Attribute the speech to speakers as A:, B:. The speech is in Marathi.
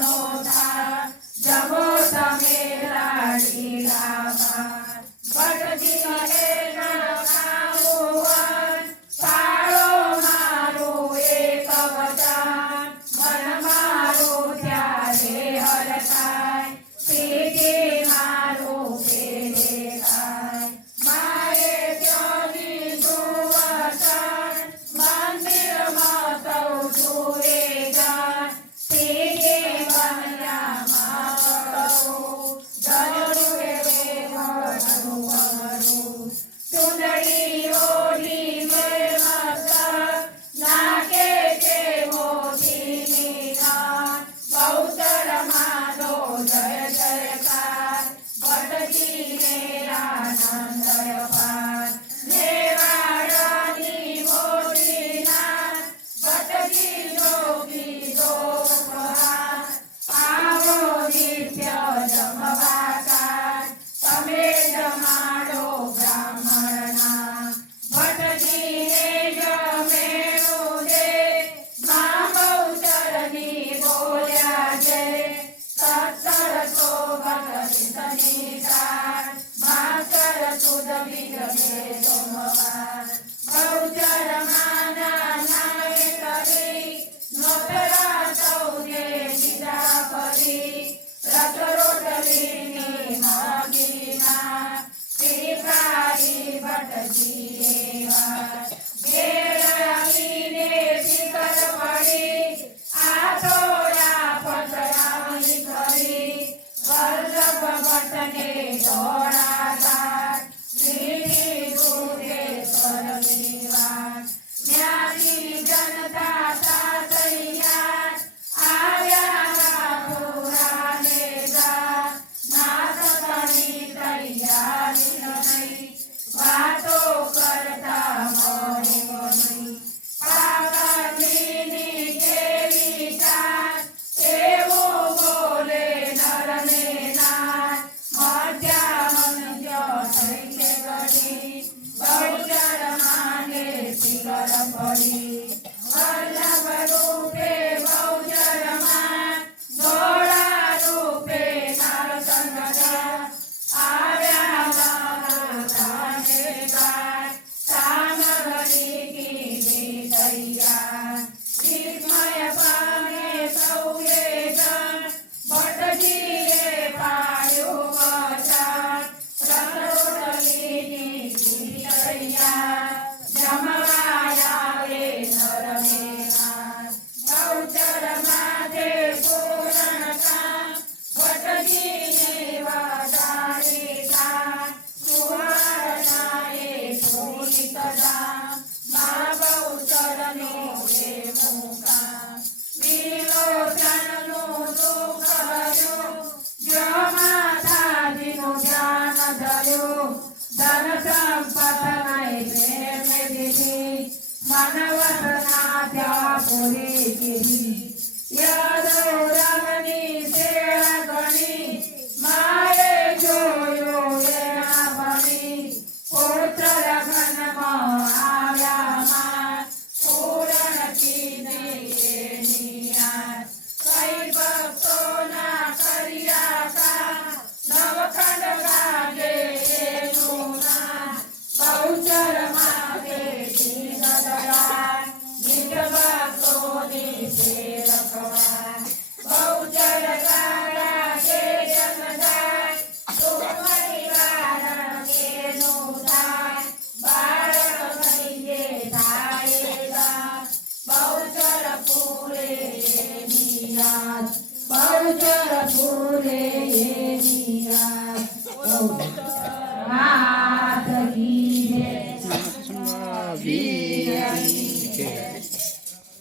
A: no the you. धन संप नाही प्रेम दिली मनवसना त्या पुरे दिली या दौर રાત પર ફૂલે એની રાત